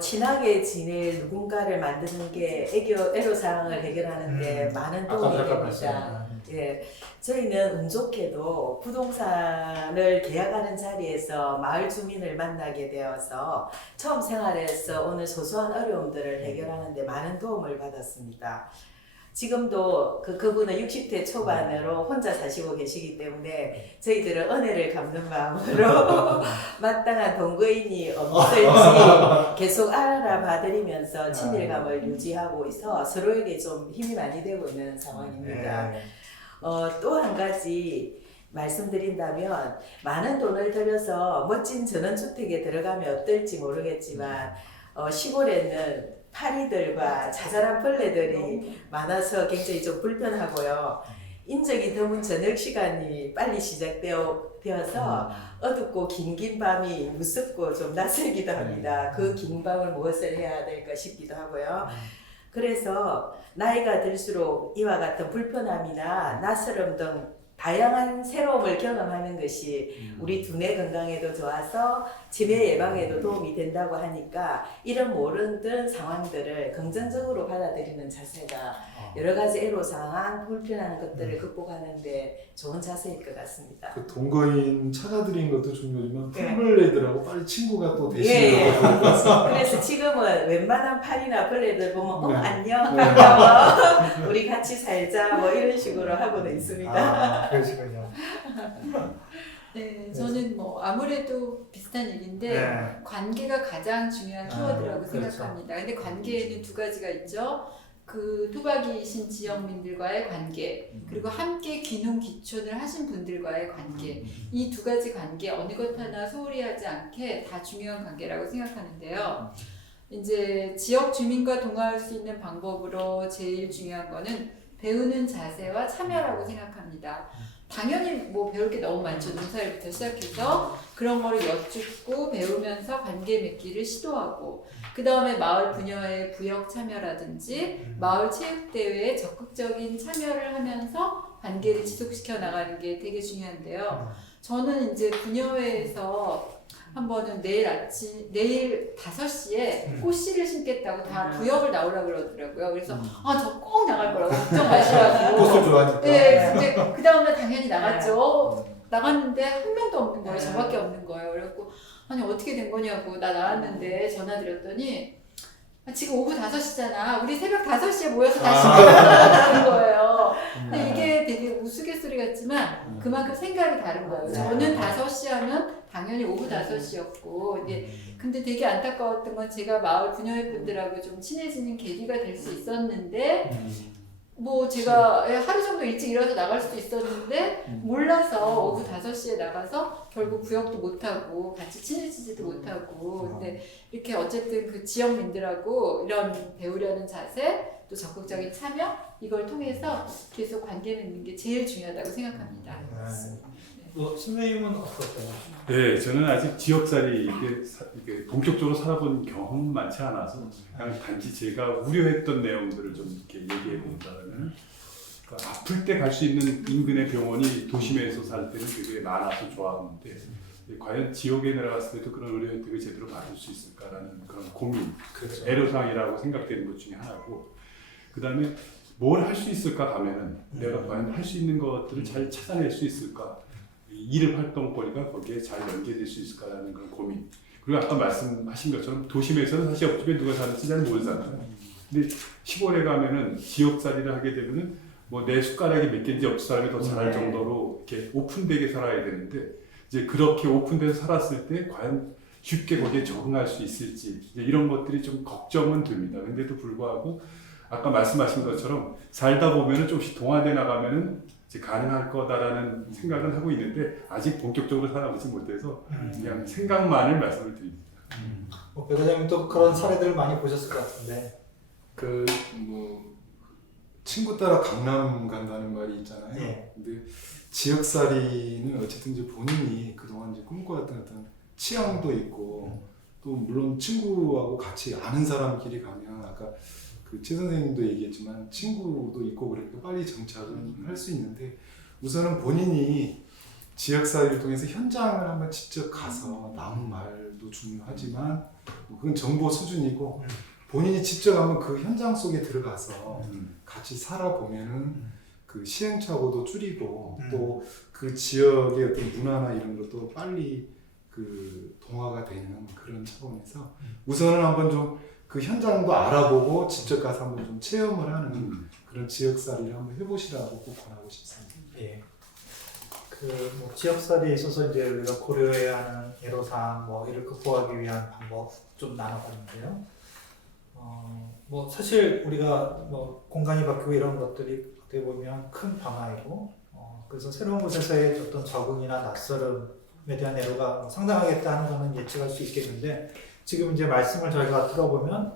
친하게 지낼 누군가를 만드는 게 애로사항을 해결하는데 많은 도움이 됩니다. 예, 저희는 운 좋게도 부동산을 계약하는 자리에서 마을 주민을 만나게 되어서 처음 생활에서 오는 소소한 어려움들을 해결하는데 많은 도움을 받았습니다. 지금도 그분은 60대 초반으로 혼자 사시고 계시기 때문에 저희들은 은혜를 갚는 마음으로 마땅한 동거인이 없을지 계속 알아봐드리면서 친밀감을 유지하고 있어 서로에게 좀 힘이 많이 되고 있는 상황입니다. 또 한 가지 말씀드린다면 많은 돈을 들여서 멋진 전원주택에 들어가면 어떨지 모르겠지만 시골에는 파리들과 자잘한 벌레들이 많아서 굉장히 좀 불편하고요. 인적이 드문 저녁 시간이 빨리 시작되어서 어둡고 긴 밤이 무섭고 좀 낯설기도 합니다. 그 긴 밤을 무엇을 해야 될까 싶기도 하고요. 그래서 나이가 들수록 이와 같은 불편함이나 낯설음 등 다양한 새로움을 경험하는 것이 우리 두뇌 건강에도 좋아서 치매 예방에도 도움이 된다고 하니까 이런 모르는 상황들을 긍정적으로 받아들이는 자세가 여러 가지 애로사항, 불편한 것들을 극복하는 데 좋은 자세일 것 같습니다. 그 동거인 찾아드린 것도 중요하지만 네. 풀벌레들하고 빨리 친구가 또 예, 되시는 것 같아요. 그래서 지금은 웬만한 파리나 벌레들 보면 안녕, 반가워, 우리 같이 살자 뭐 이런 식으로 하고는 있습니다. 그러시군요. 네, 저는 뭐 아무래도 비슷한 얘기인데 네. 관계가 가장 중요한 키워드라고 그렇죠. 생각합니다. 근데 관계에는 두 가지가 있죠. 그 토박이신 지역민들과의 관계, 그리고 함께 귀농 귀촌을 하신 분들과의 관계. 이 두 가지 관계 어느 것 하나 소홀히 하지 않게 다 중요한 관계라고 생각하는데요. 이제 지역 주민과 동화할 수 있는 방법으로 제일 중요한 거는 배우는 자세와 참여라고 생각합니다. 당연히 뭐 배울 게 너무 많죠. 농사일부터 시작해서 그런 거를 여쭙고 배우면서 관계 맺기를 시도하고 그 다음에 마을 부녀의 부역 참여라든지 마을 체육대회에 적극적인 참여를 하면서 관계를 지속시켜 나가는 게 되게 중요한데요. 저는 이제 부녀회에서 한 번은 내일 5시에 꽃씨를 심겠다고 다 부역을 나오라고 그러더라고요. 그래서 저 꼭 나갈 거라고 걱정 마시라고. 꽃을 좋아하니까. 네, 근데 그 다음날 당연히 나갔죠. 나갔는데 한 명도 없는 거예요. 저밖에 없는 거예요. 그래갖고 아니 어떻게 된 거냐고 나 나왔는데 전화 드렸더니 지금 오후 5시잖아. 우리 새벽 5시에 모여서 다시 만나는 거예요. 근데 이게 되게 우스갯소리 같지만 그만큼 생각이 다른 거예요. 저는 5시 하면 당연히 오후 5시였고 근데 되게 안타까웠던 건 제가 마을 부녀회 분들하고 좀 친해지는 계기가 될 수 있었는데 뭐 제가 하루 정도 일찍 일어나서 나갈 수도 있었는데 몰라서 오후 5시에 나가서 결국 부역도 못하고 같이 친해지지도 못하고 근데 이렇게 어쨌든 그 지역민들하고 이런 배우려는 자세 또 적극적인 참여 이걸 통해서 계속 관계 맺는 게 제일 중요하다고 생각합니다. 뭐 선생님은 어떠세요? 네, 저는 아직 지역살이 이게 본격적으로 살아본 경험 많지 않아서 그냥 단지 제가 우려했던 내용들을 좀 이렇게 얘기해 본다면 그러니까 아플 때 갈 수 있는 인근의 병원이 도심에서 살 때는 되게 많아서 좋았는데 과연 지역에 내려갔을 때도 그런 의료 혜택을 제대로 받을 수 있을까라는 그런 고민, 그렇죠. 애로사항이라고 생각되는 것 중에 하나고 그 다음에 뭘 할 수 있을까 하면은 내가 과연 할 수 있는 것들을 잘 찾아낼 수 있을까 이름 활동거리가 거기에 잘 연계될 수 있을까라는 그런 고민 그리고 아까 말씀하신 것처럼 도심에서는 사실 옆집에 누가 사는지 잘 모르잖아요. 근데 시골에 가면은 지역살이를 하게 되면은 뭐 내 숟가락이 몇 개인지 옆 사람이 더 잘할 정도로 이렇게 오픈되게 살아야 되는데 이제 그렇게 오픈돼서 살았을 때 과연 쉽게 거기에 적응할 수 있을지 이제 이런 것들이 좀 걱정은 됩니다. 근데도 불구하고 아까 말씀하신 것처럼 살다 보면은 조금씩 동화돼 나가면은 이제 가능할 거다라는 생각은 하고 있는데 아직 본격적으로 살아보지 못해서 그냥 생각만을 말씀을 드립니다. 뭐 배과장님도 그런 사례들을 많이 보셨을 것 같은데. 그 뭐 친구 따라 강남 간다는 말이 있잖아요. 예. 근데 지역살이는 어쨌든 이제 본인이 그동안 이제 꿈꿔왔던 어떤 취향도 있고 또 물론 친구하고 같이 아는 사람끼리 가면 아까 그 최 선생님도 얘기했지만 친구도 있고 그렇게 빨리 정착을 할 수 있는데 우선은 본인이 지역사회를 통해서 현장을 한번 직접 가서 남은 말도 중요하지만 그건 정보 수준이고 본인이 직접 한번 그 현장 속에 들어가서 같이 살아보면은 그 시행착오도 줄이고 또 그 지역의 어떤 문화나 이런 것도 빨리 그 동화가 되는 그런 차원에서 우선은 한번 좀 그 현장도 알아보고 직접 가서 한번 좀 체험을 하는 그런 지역살이를 한번 해보시라고 꼭 권하고 싶습니다. 예. 뭐 지역살이에 있어서 이제 우리가 고려해야 하는 애로사항 뭐 이를 극복하기 위한 방법 좀 나눠봤는데요. 뭐 사실 우리가 뭐 공간이 바뀌고 이런 것들이 어떻게 보면 큰 변화이고 그래서 새로운 곳에서의 어떤 적응이나 낯설음에 대한 애로가 상당하겠다 하는 것은 예측할 수 있겠는데 지금 이제 말씀을 저희가 들어보면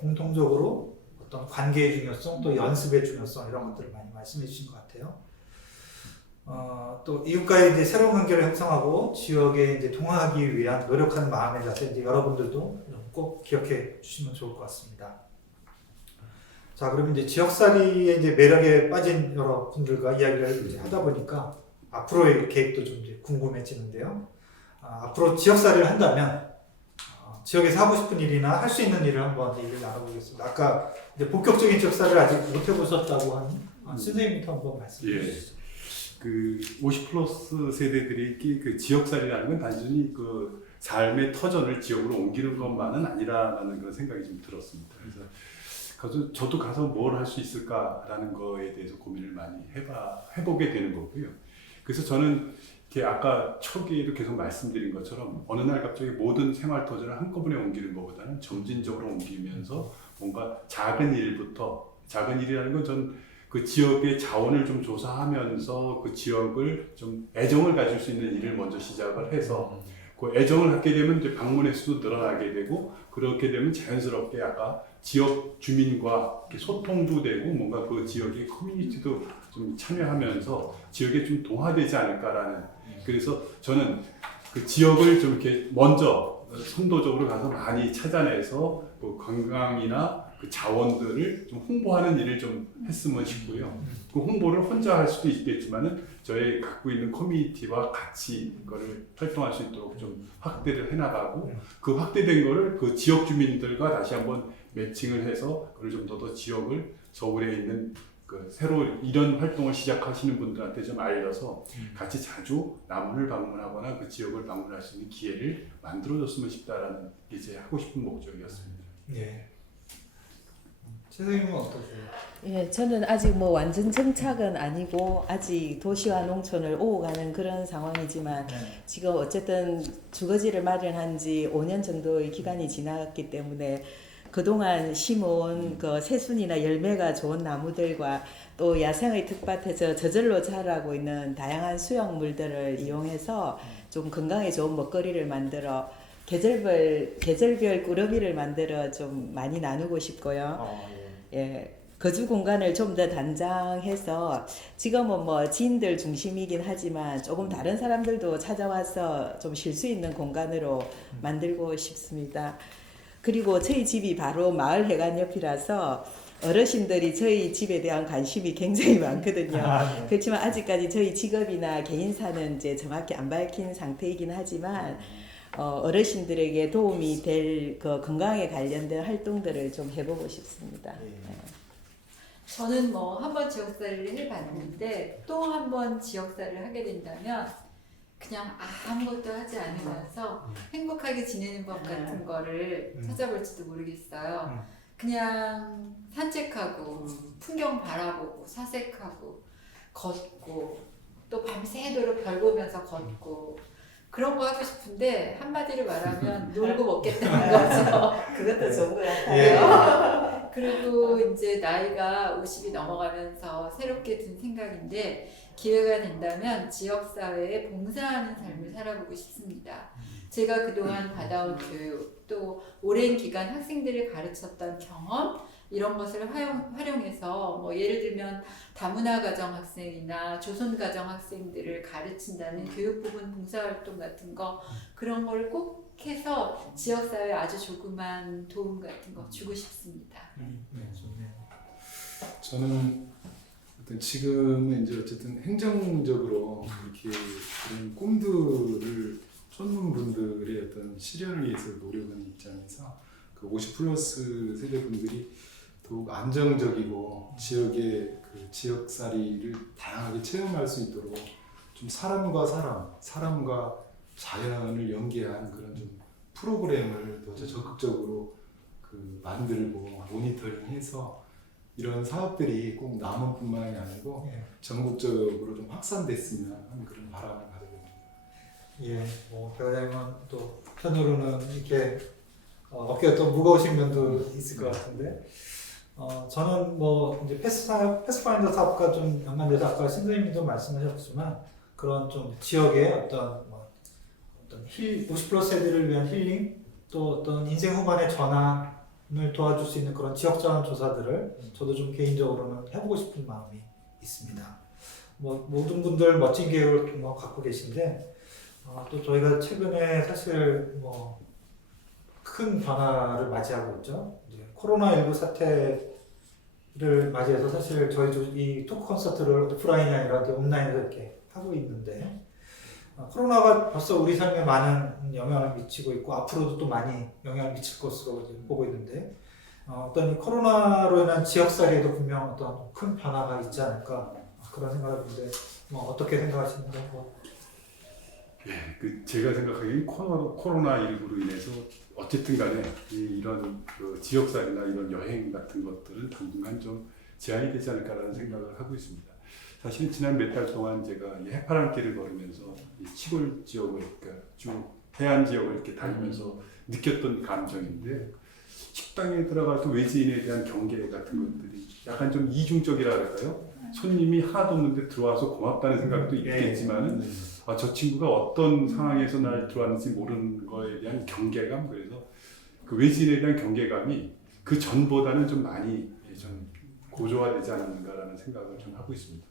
공통적으로 어떤 관계의 중요성 또 연습의 중요성 이런 것들을 많이 말씀해 주신 것 같아요. 또 이웃과의 이제 새로운 관계를 형성하고 지역에 이제 동화하기 위한 노력하는 마음의 자세 이제 여러분들도 꼭 기억해 주시면 좋을 것 같습니다. 자, 그러면 이제 지역살이의 이제 매력에 빠진 여러분들과 이야기를 이제 하다 보니까 앞으로의 계획도 좀 이제 궁금해지는데요. 앞으로 지역살이를 한다면 지역에서 하고 싶은 일이나 할 수 있는 일을 한번 얘기를 나눠보겠습니다. 아까 이제 본격적인 지역살이를 아직 못 해보셨다고 한 선생님부터 한번 말씀해 주시죠. 그 50 플러스 세대들이 그 지역살이라는 건 단순히 그 삶의 터전을 지역으로 옮기는 것만은 아니라는 그런 생각이 좀 들었습니다. 그래서 저도 가서 뭘 할 수 있을까라는 거에 대해서 고민을 많이 해보게 되는 거고요. 그래서 저는 이렇게 아까 초기에도 계속 말씀드린 것처럼 어느 날 갑자기 모든 생활 터전을 한꺼번에 옮기는 것보다는 점진적으로 옮기면서 뭔가 작은 일부터 작은 일이라는 건 전 그 지역의 자원을 좀 조사하면서 그 지역을 좀 애정을 가질 수 있는 일을 먼저 시작을 해서 그 애정을 갖게 되면 이제 방문의 수도 늘어나게 되고 그렇게 되면 자연스럽게 아까 지역 주민과 이렇게 소통도 되고 뭔가 그 지역의 커뮤니티도 좀 참여하면서 지역에 좀 동화되지 않을까라는 그래서 저는 그 지역을 좀 이렇게 먼저 선도적으로 가서 많이 찾아내서 그 관광이나 그 자원들을 좀 홍보하는 일을 좀 했으면 싶고요. 그 홍보를 혼자 할 수도 있겠지만은 저희 갖고 있는 커뮤니티와 같이 그거를 활동할 수 있도록 좀 확대를 해나가고 그 확대된 거를 그 지역 주민들과 다시 한번 매칭을 해서 그걸 좀 더 지역을 서울에 있는 그 새로 이런 활동을 시작하시는 분들한테 좀 알려서 같이 자주 남원을 방문하거나 그 지역을 방문할 수 있는 기회를 만들어줬으면 싶다라는 게 제 하고 싶은 목적이었습니다. 예. 선생님은 어떠세요? 예, 저는 아직 뭐 완전 정착은 아니고 아직 도시와 농촌을 오가는 그런 상황이지만 지금 어쨌든 주거지를 마련한 지 5년 정도의 기간이 지났기 때문에 그동안 심어온 그 새순이나 열매가 좋은 나무들과 또 야생의 텃밭에서 저절로 자라고 있는 다양한 수확물들을 이용해서 좀 건강에 좋은 먹거리를 만들어 계절별 꾸러미를 만들어 좀 많이 나누고 싶고요. 예, 거주 공간을 좀 더 단장해서 지금은 뭐 지인들 중심이긴 하지만 조금 다른 사람들도 찾아와서 좀 쉴 수 있는 공간으로 만들고 싶습니다. 그리고 저희 집이 바로 마을 해관 옆이라서 어르신들이 저희 집에 대한 관심이 굉장히 많거든요. 네. 그렇지만 아직까지 저희 직업이나 개인사는 이제 정확히 안 밝힌 상태이긴 하지만 어르신들에게 도움이 될 그 건강에 관련된 활동들을 좀 해보고 싶습니다. 예. 저는 뭐 한 번 지역살이를 해봤는데 또 한 번 지역살이를 하게 된다면 그냥 아무것도 하지 않으면서 행복하게 지내는 법 같은 거를 찾아볼지도 모르겠어요. 그냥 산책하고 풍경 바라보고 사색하고 걷고 또 밤새도록 별 보면서 걷고 그런 거 하고 싶은데 한마디로 말하면 놀고 먹겠다는 거죠. 그것도 좋은 것 예. 같아요. 그리고 이제 나이가 50이 넘어가면서 새롭게 든 생각인데 기회가 된다면 지역사회에 봉사하는 삶을 살아보고 싶습니다. 제가 그동안 받아온 교육, 또 오랜 기간 학생들을 가르쳤던 경험 이런 것을 활용해서 뭐 예를 들면 다문화 가정 학생이나 조선 가정 학생들을 가르친다는 교육 부분 봉사활동 같은 거 그런 걸 꼭 해서 지역사회에 아주 조그만 도움 같은 거 주고 싶습니다. 네, 좋네요. 저는 어떤 지금은 이제 어쨌든 행정적으로 이렇게 그런 꿈들을 쫓는 분들의 어떤 실현을 위해서 노력하는 입장에서 그 50 플러스 세대분들이 더욱 안정적이고 지역의 그 지역살이를 다양하게 체험할 수 있도록 좀 사람과 사람과 자연을 연계한 그런 좀 프로그램을 더 적극적으로 그 만들고 모니터링해서 이런 사업들이 꼭 남원뿐만이 아니고 예. 전국적으로 좀 확산됐으면 하는 그런 바람을 가지고 있습니다. 예, 뭐 배우자님은 또 편으로는 이렇게 어깨가 또 무거우신 면도 있을 것 같은데, 저는 뭐 이제 패스파인더 사업과 좀 연관돼서 아까 신도님도 말씀하셨지만 그런 좀 지역의 어떤 50 플러스 세대를 위한 힐링, 또 어떤 인생 후반의 전환을 도와줄 수 있는 그런 지역 자원 조사들을 저도 좀 개인적으로는 해보고 싶은 마음이 있습니다. 뭐 모든 분들 멋진 계획을 뭐 갖고 계신데. 또 저희가 최근에 사실 뭐 큰 변화를 맞이하고 있죠. 이제 코로나19 사태를 맞이해서 사실 저희도 이 토크 콘서트를 오프라인이 아니라 온라인으로 이렇게 하고 있는데 코로나가 벌써 우리 삶에 많은 영향을 미치고 있고 앞으로도 또 많이 영향을 미칠 것으로 이제 보고 있는데 어떤 이 코로나로 인한 지역사회에도 분명 어떤 큰 변화가 있지 않을까 그런 생각을 하는데 뭐 어떻게 생각하시는지 그 제가 생각하기엔 코로나19로 인해서 어쨌든 간에 이런 그 지역살이나 이런 여행 같은 것들은 당분간 좀 제한이 되지 않을까라는 생각을 하고 있습니다. 사실 지난 몇 달 동안 제가 이 해파랑길을 걸으면서 이 시골 지역을 그러니까 쭉 해안 지역을 이렇게 다니면서 느꼈던 감정인데 식당에 들어가서 외지인에 대한 경계 같은 것들이 약간 좀 이중적이라 할까요? 손님이 하나도 없는데 들어와서 고맙다는 생각도 있겠지만은 저 친구가 어떤 상황에서 날 들어왔는지 모르는 거에 대한 경계감, 그래서 그 외지인에 대한 경계감이 그 전보다는 좀 많이 좀 고조화되지 않았는가라는 생각을 좀 하고 있습니다.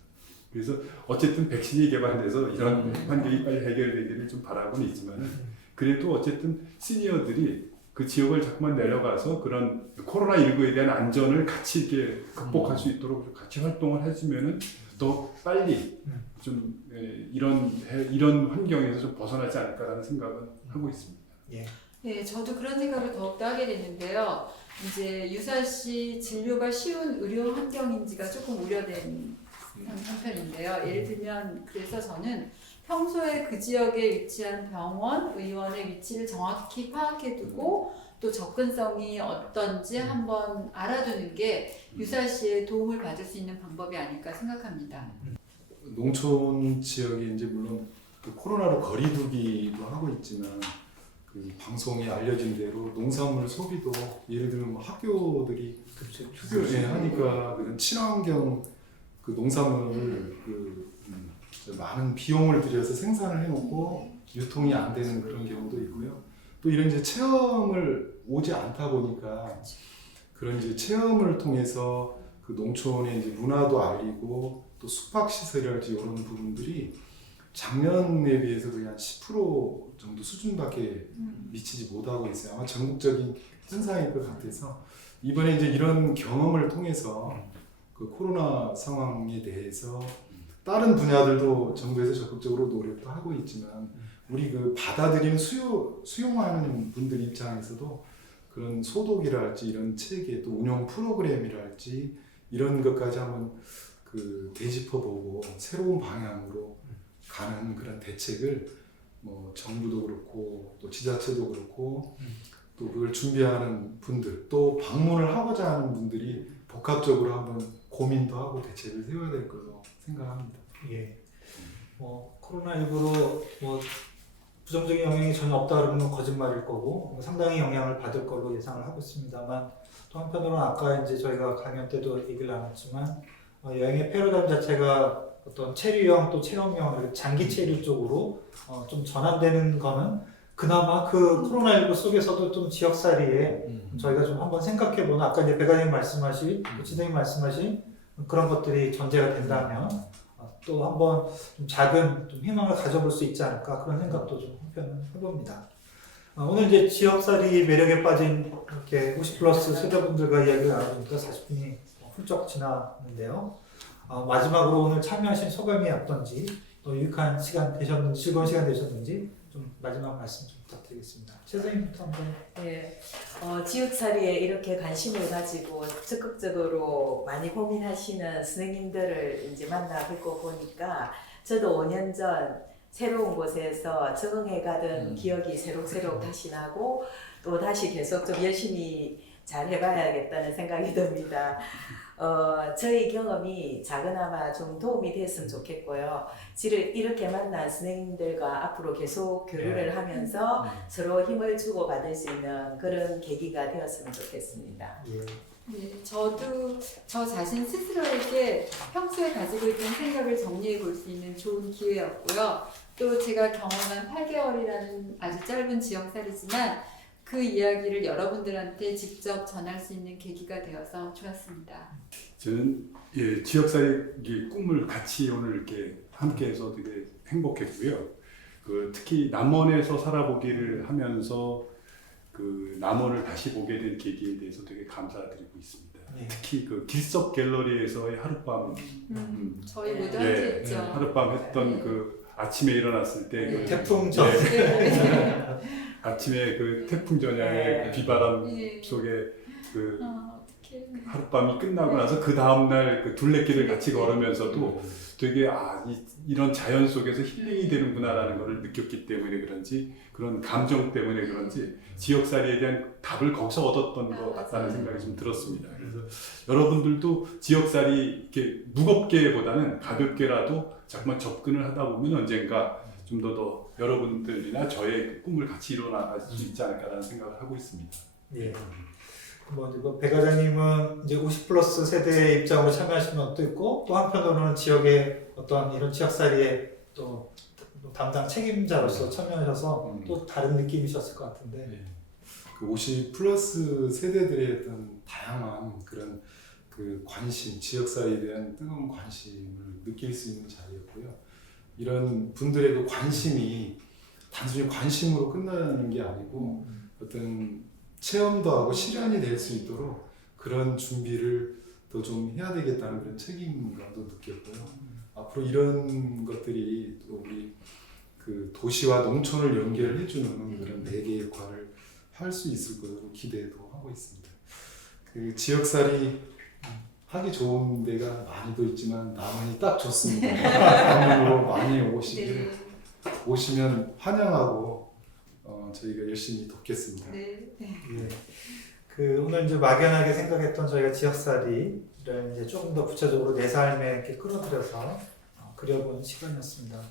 그래서 어쨌든 백신이 개발돼서 이런 환경이 빨리 해결되기를 좀 바라고는 있지만은 그래도 어쨌든 시니어들이 그 지역을 자꾸만 내려가서 그런 코로나19에 대한 안전을 같이 이렇게 극복할 수 있도록 같이 활동을 해주면은 더 빨리 좀 이런 환경에서 좀 벗어나지 않을까라는 생각은 하고 있습니다. 예. 네, 저도 그런 생각을 더욱더 하게 됐는데요. 이제 유사시 진료가 쉬운 의료 환경인지가 조금 우려된 한편인데요. 예를 들면 그래서 저는 평소에 그 지역에 위치한 병원, 의원의 위치를 정확히 파악해두고 또 접근성이 어떤지 한번 알아두는 게 유사시에 도움을 받을 수 있는 방법이 아닐까 생각합니다. 농촌 지역에 이제 물론 그 코로나로 거리두기도 하고 있지만 그 방송에 알려진 대로 농산물 소비도 예를 들면 뭐 학교들이 휴교를 하니까 그런 친환경 그 농산물을 많은 비용을 들여서 생산을 해놓고 유통이 안 되는 그런 경우도 있고요. 또 이런 이제 체험을 오지 않다 보니까 그런 이제 체험을 통해서 그 농촌의 이제 문화도 알리고 또 숙박 시설이랄지 이런 부분들이 작년에 비해서 거의 한 10% 정도 수준밖에 미치지 못하고 있어요. 아마 전국적인 현상일 것 같아서 이번에 이제 이런 경험을 통해서 그 코로나 상황에 대해서 다른 분야들도 정부에서 적극적으로 노력도 하고 있지만 우리 그 받아들이는 수용하는 분들 입장에서도 그런 소독이랄지 이런 체계 또 운영 프로그램이랄지 이런 것까지 한번 그 되짚어보고 새로운 방향으로 가는 그런 대책을 뭐 정부도 그렇고 또 지자체도 그렇고 또 그걸 준비하는 분들 또 방문을 하고자 하는 분들이 복합적으로 한번 고민도 하고 대책을 세워야 될 거로 생각합니다. 예. 코로나19로 부정적인 영향이 전혀 없다 그러면 거짓말일 거고 상당히 영향을 받을 걸로 예상을 하고 있습니다만 또 한편으로는 아까 이제 저희가 강연 때도 얘기를 나눴지만 여행의 패러다임 자체가 어떤 체류형 또 체험형 장기 체류 쪽으로 좀 전환되는 거는 그나마 그 코로나19 속에서도 좀 지역살이에 저희가 좀 한번 생각해보는 아까 이제 배관님 말씀하신 지대님 말씀하신 그런 것들이 전제가 된다면 또 한번 좀 작은 좀 희망을 가져볼 수 있지 않을까 그런 생각도 좀 한편은 해봅니다. 오늘 이제 지역살이 매력에 빠진 이렇게 50+ 세대분들과 이야기를 나눠보니까 40분이 훌쩍 지났는데요. 마지막으로 오늘 참여하신 소감이 어떤지 또 유익한 시간 되셨는지 즐거운 시간 되셨는지 좀 마지막 말씀 좀 부탁드리겠습니다. 최 선생님부터 한번. 네, 지역살이에 이렇게 관심을 가지고 적극적으로 많이 고민하시는 선생님들을 이제 만나 뵙고 보니까 저도 5년 전 새로운 곳에서 적응해 가던 기억이 새록새록 다시 나고 또 다시 계속 좀 열심히 잘 해봐야겠다는 생각이 듭니다. 저희 경험이 작으나마 좀 도움이 됐으면 좋겠고요. 이렇게 만난 선생님들과 앞으로 계속 교류를 하면서 서로 힘을 주고 받을 수 있는 그런 계기가 되었으면 좋겠습니다. 예. 네, 저도 저 자신 스스로에게 평소에 가지고 있던 생각을 정리해 볼 수 있는 좋은 기회였고요. 또 제가 경험한 8개월이라는 아주 짧은 지역살이지만 그 이야기를 여러분들한테 직접 전할 수 있는 계기가 되어서 좋았습니다. 저는 지역살이 꿈을 같이 오늘 이렇게 함께해서 되게 행복했고요. 특히 남원에서 살아보기를 하면서 그 남원을 다시 보게 된 계기에 대해서 되게 감사드리고 있습니다. 네. 특히 그 길석 갤러리에서의 하룻밤, 저희 모두 예, 함께했죠. 하룻밤 했던 네. 그 아침에 일어났을 때 그 태풍전. 아침에 그 태풍 전야의 네. 그 비바람 네. 속에 그 어떡해. 하룻밤이 끝나고 나서 그 다음날 그 둘레길을 같이 걸으면서도 되게 이런 자연 속에서 힐링이 되는구나라는 것을 느꼈기 때문에 그런지 그런 감정 때문에 그런지 지역살이에 대한 답을 거기서 얻었던 것 같다는 생각이 좀 들었습니다. 그래서 여러분들도 지역살이 이렇게 무겁게보다는 가볍게라도 자꾸만 접근을 하다 보면 언젠가 좀 더 여러분들이나 저의 꿈을 같이 이뤄나갈 수 있지 않을까라는 생각을 하고 있습니다. 예. 배 과장님은 이제 50+ 세대의 입장으로 참여하신 것도 있고 또 한편으로는 지역의 어떤 이런 지역살이의 또 담당 책임자로서 참여하셔서 또 다른 느낌이셨을 것 같은데. 그 50+ 세대들의 어떤 다양한 그런 그 관심, 지역사회에 대한 뜨거운 관심을 느낄 수 있는 자리였고요. 이런 분들의 그 관심이 단순히 관심으로 끝나는 게 아니고 어떤 체험도 하고 실현이 될 수 있도록 그런 준비를 더 좀 해야 되겠다는 그런 책임감도 느꼈고요. 앞으로 이런 것들이 또 우리 그 도시와 농촌을 연결해주는 그런 매개 역할을 할 수 있을 것으로 기대도 하고 있습니다. 그 지역살이 하기 좋은 데가 많이도 있지만 남원이 딱 좋습니다. 남원으로 많이 오시길 오시면 환영하고 저희가 열심히 돕겠습니다. 네. 예. 오늘 이제 막연하게 생각했던 저희가 지역살이를 이제 조금 더 구체적으로 내 삶에 이렇게 끌어들여서 그려본 시간이었습니다.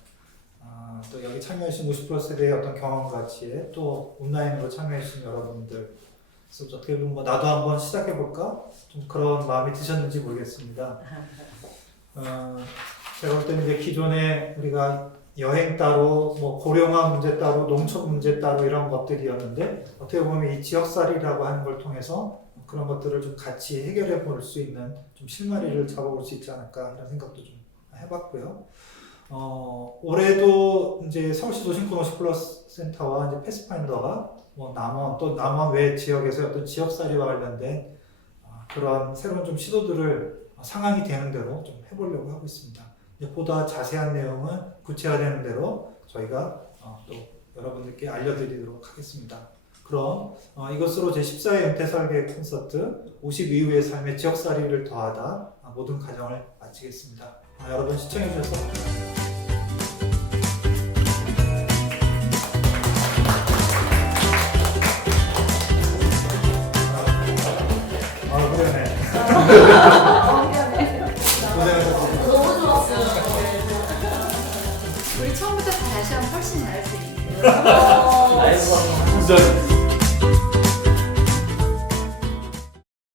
또 여기 참여하신 50+ 세대의 어떤 경험 가치에 또 온라인으로 참여해주신 여러분들, 그래서 어떻게 보면 나도 한번 시작해볼까? 좀 그런 마음이 드셨는지 모르겠습니다. 제가 볼 때는 이제 기존에 우리가 여행 따로, 고령화 문제 따로, 농촌 문제 따로 이런 것들이었는데 어떻게 보면 이 지역살이라고 하는 걸 통해서 그런 것들을 좀 같이 해결해 볼 수 있는 좀 실마리를 잡아볼 수 있지 않을까 이런 생각도 좀 해봤고요. 올해도 이제 서울시 도심권 50플러스 센터와 이제 패스파인더가 뭐 남원 또 남원 외 지역에서 어떤 지역살이와 관련된 그런 새로운 좀 시도들을 상황이 되는 대로 좀 해보려고 하고 있습니다. 이제 보다 자세한 내용은 구체화되는 대로 저희가 또 여러분들께 알려드리도록 하겠습니다. 그럼 이것으로 제14회 은퇴설계 콘서트 50 이후의 삶의 지역살이를 더하다 모든 과정을 마치겠습니다. 여러분 시청해주셔서 그러네. 고생하셨습니다. 너무 좋았어요. 우리 처음부터 다시 하면 훨씬 나을 수 있는데. 어, 운전